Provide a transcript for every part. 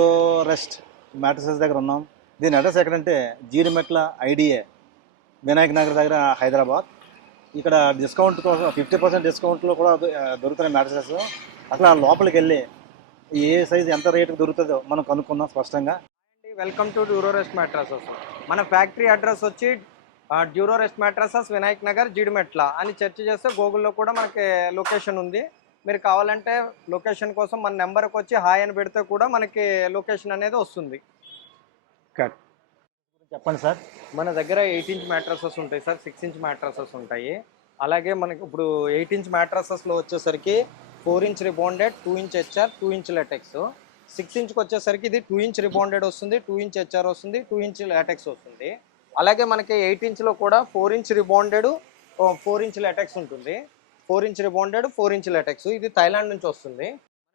Duro rest mattresses దగ్గర ఉన్నాం. దీని అడ్రస్ ఎక్కడంటే జీడిమెట్ల ఐడిఏ వినాయక్ నగర్ దగ్గర హైదరాబాద్. ఇక్కడ డిస్కౌంట్ కోసం 50% డిస్కౌంట్లో కూడా దొరుకుతున్నాయి మ్యాట్రసెస్. అసలు ఆ లోపలికి వెళ్ళి ఏ సైజు ఎంత రేటుకి దొరుకుతుందో మనం కనుక్కుందాం స్పష్టంగా. Welcome to Duro rest mattresses. మన ఫ్యాక్టరీ అడ్రస్ వచ్చి Duro rest mattresses Vinayak Nagar Jeedimetla అని సెర్చ్ చేస్తే గూగుల్లో కూడా మనకి లొకేషన్ ఉంది. మీరు కావాలంటే లొకేషన్ కోసం మన నెంబర్కి వచ్చి హాయ్ అని పెడితే కూడా మనకి లొకేషన్ అనేది వస్తుంది. కట్ చెప్పండి సార్. మన దగ్గర 8 ఇంచ్ మ్యాట్రసెస్ ఉంటాయి సార్, 6 ఇంచ్ మ్యాట్రసెస్ ఉంటాయి. అలాగే మనకి ఇప్పుడు 8 ఇంచ్ మ్యాట్రసెస్లో వచ్చేసరికి 4 inch rebonded, 2 inch HR, 2 inch LaTeX. 6 ఇంచ్కి వచ్చేసరికి ఇది 2 ఇంచ్ రిబాండెడ్ వస్తుంది, 2 ఇంచ్ హెచ్ఆర్ వస్తుంది, 2 ఇంచ్ లాటెక్స్ వస్తుంది. అలాగే మనకి 8 ఇంచ్లో కూడా 4 ఇంచ్ రిబాండెడ్, 4 ఇంచ్ లాటెక్స్ ఉంటుంది. 4 ఇంచ్ రిబాండెడ్, 4 ఇంచ్ లాటెక్స్. ఇది థైలాండ్ నుంచి వస్తుంది.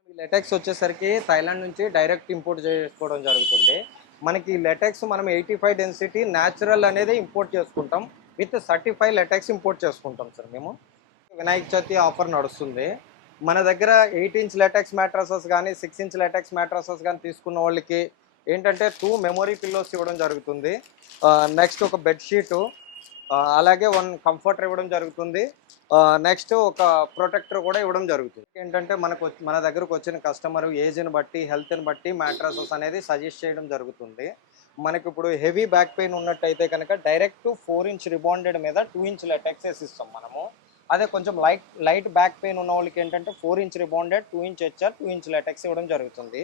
ఈ లాటెక్స్ వచ్చేసరికి థైలాండ్ నుంచి డైరెక్ట్ ఇంపోర్ట్ చేసుకోవడం జరుగుతుంది. మనకి లాటెక్స్ మనం 85 డెన్సిటీ న్యాచురల్ అనేది ఇంపోర్ట్ చేసుకుంటాం. విత్ సర్టిఫైడ్ లాటెక్స్ ఇంపోర్ట్ చేసుకుంటాం సార్ మేము. వినాయక చవితి ఆఫర్ నడుస్తుంది. మన దగ్గర 8 ఇంచ్ లాటెక్స్ మ్యాట్రసెస్ కానీ 6 ఇంచ్ లాటెక్స్ మ్యాట్రసెస్ కానీ తీసుకున్న వాళ్ళకి ఏంటంటే 2 మెమొరీ పిల్లోస్ ఇవ్వడం జరుగుతుంది. నెక్స్ట్ ఒక బెడ్షీటు, అలాగే 1 కంఫర్టర్ ఇవ్వడం జరుగుతుంది. నెక్స్ట్ ఒక ప్రొటెక్టర్ కూడా ఇవ్వడం జరుగుతుంది. ఏంటంటే మన దగ్గరకు వచ్చిన కస్టమర్ ఏజ్ని బట్టి, హెల్త్ని బట్టి మ్యాట్రసెస్ అనేది సజెస్ట్ చేయడం జరుగుతుంది. మనకి ఇప్పుడు హెవీ బ్యాక్ పెయిన్ ఉన్నట్టయితే కనుక డైరెక్ట్ 4 ఇంచ్ రిబాండెడ్ మీద 2 ఇంచ్ లాటెక్స్ వేసిస్తాం మనము. అదే కొంచెం లైట్ బ్యాక్ పెయిన్ ఉన్న వాళ్ళకి ఏంటంటే 4 inch rebonded, 2 inch HR, 2 inch LaTeX ఇవ్వడం జరుగుతుంది.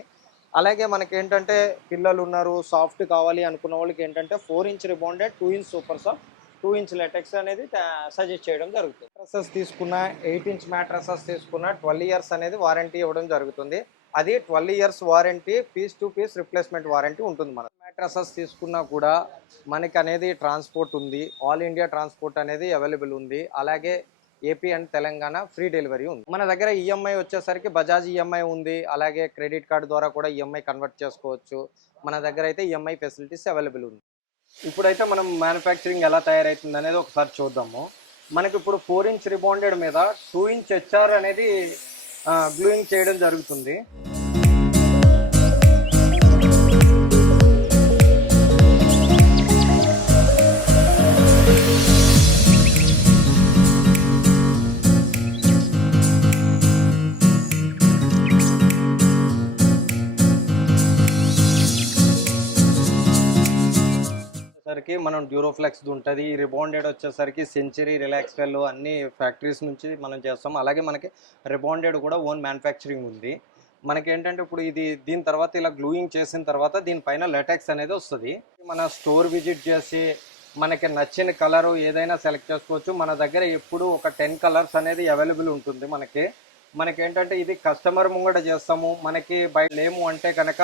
అలాగే మనకి ఏంటంటే పిల్లలు ఉన్నారు, సాఫ్ట్ కావాలి అనుకున్న వాళ్ళకి ఏంటంటే 4 inch rebonded, 2 inch super soft, 2 inch LaTeX అనేది సజెస్ట్ చేయడం జరుగుతుంది. మ్యాట్రసెస్ తీసుకున్న 8 ఇంచ్ మ్యాట్రసెస్ తీసుకున్న 12 ఇయర్స్ అనేది వారంటీ ఇవ్వడం జరుగుతుంది. అది 12 years warranty, piece to piece replacement warranty ఉంటుంది. మన మ్యాట్రసెస్ తీసుకున్నా కూడా మనకి అనేది ట్రాన్స్పోర్ట్ ఉంది. ఆల్ ఇండియా ట్రాన్స్పోర్ట్ అనేది అవైలబుల్ ఉంది. అలాగే AP and Telangana free delivery ఉంది. మన దగ్గర ఈఎంఐ వచ్చేసరికి బజాజ్ ఈఎంఐ ఉంది. అలాగే క్రెడిట్ కార్డు ద్వారా కూడా ఈఎంఐ కన్వర్ట్ చేసుకోవచ్చు. మన దగ్గర అయితే ఈఎంఐ ఫెసిలిటీస్ అవైలబుల్ ఉంది. ఇప్పుడైతే మనం మ్యానుఫ్యాక్చరింగ్ ఎలా తయారవుతుంది అనేది ఒకసారి చూద్దాము. మనకి ఇప్పుడు 4 ఇంచ్ రిబాండెడ్ మీద 2 ఇంచ్ హెచ్ఆర్ అనేది గ్లూయింగ్ చేయడం జరుగుతుంది. మనం డ్యూరోఫ్లెక్స్ ఉంటుంది. రిబాండెడ్ వచ్చేసరికి సెంచరీ, రిలాక్స్ వెల్ అన్ని ఫ్యాక్టరీస్ నుంచి మనం చేస్తాం. అలాగే మనకి రిబాండెడ్ కూడా ఓన్ మ్యానుఫ్యాక్చరింగ్ ఉంది. మనకి ఏంటంటే ఇప్పుడు దీని తర్వాత ఇలా గ్లూయింగ్ చేసిన తర్వాత దీనిపైన లాటెక్స్ అనేది వస్తుంది. మన స్టోర్ విజిట్ చేసి మనకి నచ్చిన కలరు ఏదైనా సెలెక్ట్ చేసుకోవచ్చు. మన దగ్గర ఎప్పుడు ఒక 10 కలర్స్ అనేది అవైలబుల్ ఉంటుంది. మనకేంటంటే ఇది కస్టమర్ ముంగట చేస్తాము. మనకి బయట లేము అంటే కనుక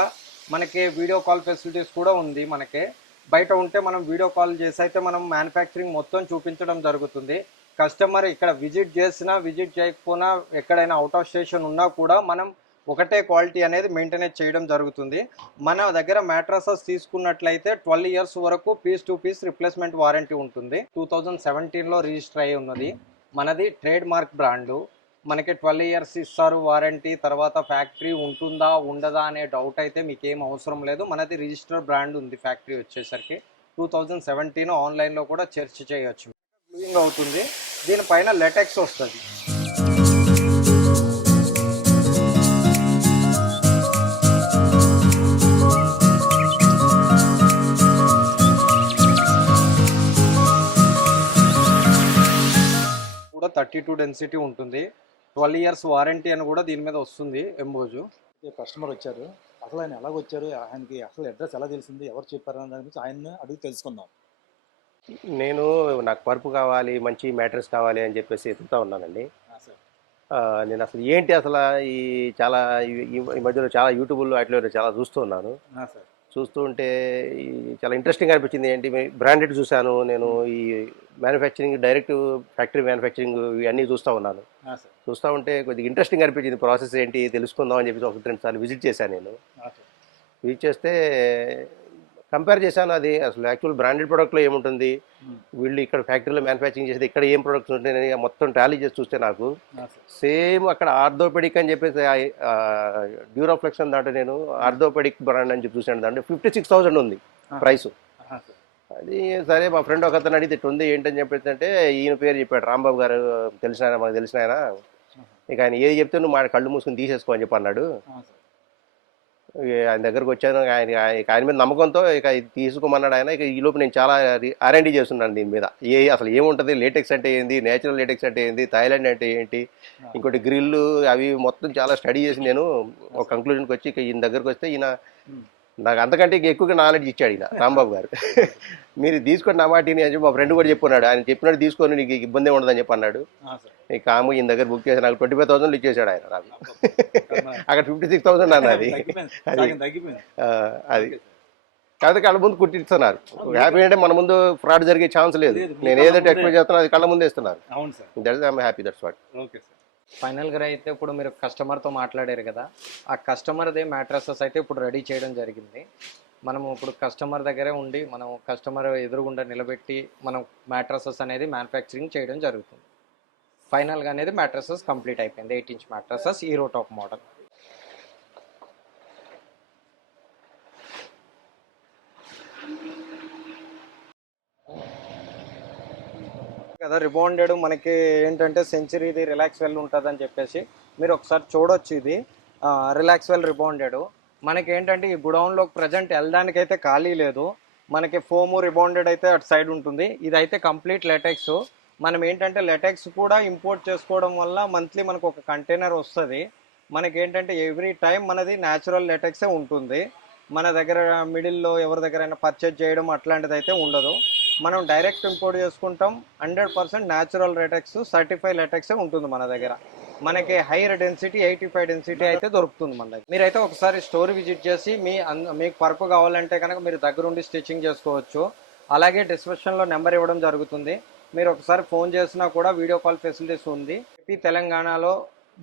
మనకి వీడియో కాల్ ఫెసిలిటీస్ కూడా ఉంది. మనకి బయట ఉంటే మనం వీడియో కాల్ చేసి అయితే మనం మ్యానుఫ్యాక్చరింగ్ మొత్తం చూపించడం జరుగుతుంది. కస్టమర్ ఇక్కడ విజిట్ చేసినా విజిట్ చేయకపోయినా ఎక్కడైనా అవుట్ ఆఫ్ స్టేషన్ ఉన్నా కూడా మనం ఒకటే క్వాలిటీ అనేది మెయింటైన్ చేయడం జరుగుతుంది. మన దగ్గర మ్యాట్రసెస్ తీసుకున్నట్లయితే 12 ఇయర్స్ వరకు piece to piece replacement warranty ఉంటుంది. 2017లో రిజిస్టర్ అయి ఉన్నది. మనది ట్రేడ్ మార్క్ బ్రాండు. మనకి 12 ఇయర్స్ ఇస్తారు వారంటీ. తర్వాత ఫ్యాక్టరీ ఉంటుందా ఉండదా అనే డౌట్ అయితే మీకేం అవసరం లేదు. మనది రిజిస్టర్ బ్రాండ్ ఉంది. ఫ్యాక్టరీ వచ్చేసరికి 2017 ఆన్లైన్లో కూడా సెర్చ్ చేయొచ్చు. గ్లూయింగ్ అవుతుంది. దీనిపైన లాటెక్స్ వస్తుంది. కూడా 32 డెన్సిటీ ఉంటుంది. 12 ఇయర్స్ వారంటీ అని కూడా దీని మీద వస్తుంది. ఎంబోజు కస్టమర్ వచ్చారు, అసలు ఆయన ఎలాగ వచ్చారు, ఆయనకి అసలు అడ్రస్ ఎలా తెలిసింది, ఎవరు చెప్పారు అనే దాని గురించి ఆయన అడిగి తెలుసుకుందాం. నాకు పరుపు కావాలి, మంచి మ్యాట్రెస్ కావాలి అని చెప్పేసి ఎదుగుతూ ఉన్నానండి. నేను అసలు ఏంటి అసలు చాలా ఈ మధ్యలో చాలా యూట్యూబ్లో వాటిలో చాలా చూస్తూ ఉన్నాను. చూస్తూ ఉంటే చాలా ఇంట్రెస్టింగ్ అనిపించింది. ఏంటి బ్రాండెడ్ చూశాను నేను. ఈ మ్యానుఫ్యాక్చరింగ్, డైరెక్ట్ ఫ్యాక్టరీ మ్యానుఫ్యాక్చరింగ్ ఇవన్నీ చూస్తూ ఉన్నాను. చూస్తూ ఉంటే కొద్దిగా ఇంట్రెస్టింగ్ అనిపించింది. ప్రాసెస్ ఏంటి తెలుసుకుందాం అని చెప్పేసి 1-2 సార్లు విజిట్ చేశాను నేను. విజిట్ చేస్తే కంపేర్ చేశాను. అది అసలు యాక్చువల్ బ్రాండెడ్ ప్రోడక్ట్లో ఏముంటుంది, వీళ్ళు ఇక్కడ ఫ్యాక్టరీలో మ్యానుఫ్యాక్చరింగ్ చేసేది ఇక్కడ ఏం ప్రొడక్ట్స్ ఉంటాయని మొత్తం టాలీ చేసి చూస్తే నాకు సేమ్ అక్కడ ఆర్థోపెడిక్ అని చెప్పేసి డ్యూరాఫ్లెక్స్ అని దాంట్లో నేను ఆర్థోపెడిక్ బ్రాండ్ అని చెప్పి చూసాను. దాంట్లో 56,000 ఉంది ప్రైస్. అది సరే మా ఫ్రెండ్ ఒక అతను అడిగితే ఇట్లా ఉంది ఏంటని చెప్పేసి అంటే ఈయన పేరు చెప్పాడు, రాంబాబు గారు తెలిసిన ఆయన, మాకు తెలిసిన ఆయన. ఇక ఆయన ఏది చెప్తే నువ్వు మా కళ్ళు మూసుకొని తీసేసుకో అని చెప్పి అన్నాడు. ఆయన దగ్గరకు వచ్చాను, ఆయన మీద నమ్మకంతో ఇక ఇది తీసుకోమన్నాడు ఆయన. ఇక ఈ లోపు నేను చాలా R&D చేస్తున్నాను దీని మీద. అసలు ఏముంటుంది, లేటెక్స్ అంటే ఏంది, నేచురల్ లేటెక్స్ అంటే ఏంది, థాయిలాండ్ అంటే ఏంటి, ఇంకోటి గ్రిల్లు అవి మొత్తం చాలా స్టడీ చేసి నేను ఒక కంక్లూజన్కి వచ్చి ఇక ఈయన దగ్గరకు వస్తే ఈయన నాకు అంతకంటే ఎక్కువగా నాలెడ్జ్ ఇచ్చాడు ఈయన రాంబాబు గారు. మీరు తీసుకొని నా మాటిని అని చెప్పి మా ఫ్రెండ్ కూడా చెప్పున్నాడు. ఆయన చెప్పినట్టు తీసుకొని నీకు ఇబ్బంది ఉండదని చెప్పి అన్నాడు. ఈ కాము ఈయన దగ్గర బుక్ చేసి నాకు 25,000 ఇచ్చేసాడు ఆయన నాకు. అక్కడ 56,000 అన్నది. అది కాదు, కళ్ళ ముందు కుట్టిస్తున్నారు. హ్యాపీ అంటే మన ముందు ఫ్రాడ్ జరిగే ఛాన్స్ లేదు. నేను ఏదైతే ఎక్స్పెక్ట్ చేస్తున్నా అది కళ్ళ ముందే ఇస్తున్నారు. That is I'm happy, that's what. ఫైనల్గా అయితే ఇప్పుడు మీరు కస్టమర్తో మాట్లాడారు కదా, ఆ కస్టమర్దే మ్యాట్రసెస్ అయితే ఇప్పుడు రెడీ చేయడం జరిగింది. మనము ఇప్పుడు కస్టమర్ దగ్గరే ఉండి మనం కస్టమర్ ఎదురుగుండా నిలబెట్టి మనం మ్యాట్రసెస్ అనేది మ్యానుఫ్యాక్చరింగ్ చేయడం జరుగుతుంది. ఫైనల్గా అనేది మ్యాట్రసెస్ కంప్లీట్ అయిపోయింది. 8 inch mattresses hero top model. కదా రిబాండెడ్ మనకి ఏంటంటే సెంచరీది రిలాక్స్ వెల్ ఉంటుంది అని చెప్పేసి మీరు ఒకసారి చూడొచ్చు. ఇది రిలాక్స్ వెల్ రిబాండెడ్ మనకి ఏంటంటే ఈ గుడౌన్లోకి ప్రజెంట్ వెళ్ళడానికి అయితే ఖాళీ లేదు. మనకి ఫోము రిబాండెడ్ అయితే అటు సైడ్ ఉంటుంది. ఇదైతే కంప్లీట్ లెటెక్స్. మనం ఏంటంటే లెటెక్స్ కూడా ఇంపోర్ట్ చేసుకోవడం వల్ల మంత్లీ మనకు ఒక కంటైనర్ వస్తుంది. మనకి ఏంటంటే ఎవ్రీ టైం మనది న్యాచురల్ లెటెక్సే ఉంటుంది. మన దగ్గర మిడిల్లో ఎవరి దగ్గరైనా పర్చేజ్ చేయడం అట్లాంటిది అయితే ఉండదు. మనం డైరెక్ట్ ఇంపోర్ట్ చేసుకుంటాం. 100% న్యాచురల్ లెటెక్స్, సర్టిఫైడ్ లెటెక్సే ఉంటుంది మన దగ్గర. మనకి హైయర్ డెన్సిటీ 85 డెన్సిటీ అయితే దొరుకుతుంది మన దగ్గర. మీరైతే ఒకసారి స్టోర్ విజిట్ చేసి మీకు వర్క్ కావాలంటే కనుక మీరు దగ్గరుండి స్టిచ్చింగ్ చేసుకోవచ్చు. అలాగే డిస్క్రిప్షన్లో నెంబర్ ఇవ్వడం జరుగుతుంది. మీరు ఒకసారి ఫోన్ చేసినా కూడా వీడియో కాల్ ఫెసిలిటీస్ ఉంది. తెలంగాణలో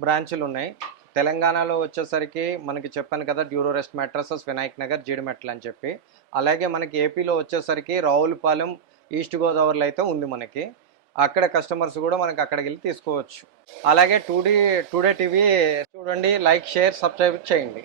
బ్రాంచులు ఉన్నాయి. తెలంగాణలో వచ్చేసరికి మనకి చెప్పాను కదా డ్యూరోరెస్ట్ మ్యాట్రసెస్ వినాయక్ నగర్, జీడిమెట్ల అని చెప్పి. అలాగే మనకి ఏపీలో వచ్చేసరికి రావులపాలెం, ఈస్ట్ గోదావరిలో అయితే ఉంది మనకి. అక్కడ కస్టమర్స్ కూడా మనకి అక్కడికి వెళ్ళి తీసుకోవచ్చు. అలాగే టుడే టీవీ చూడండి, లైక్, షేర్, సబ్స్క్రైబ్ చేయండి.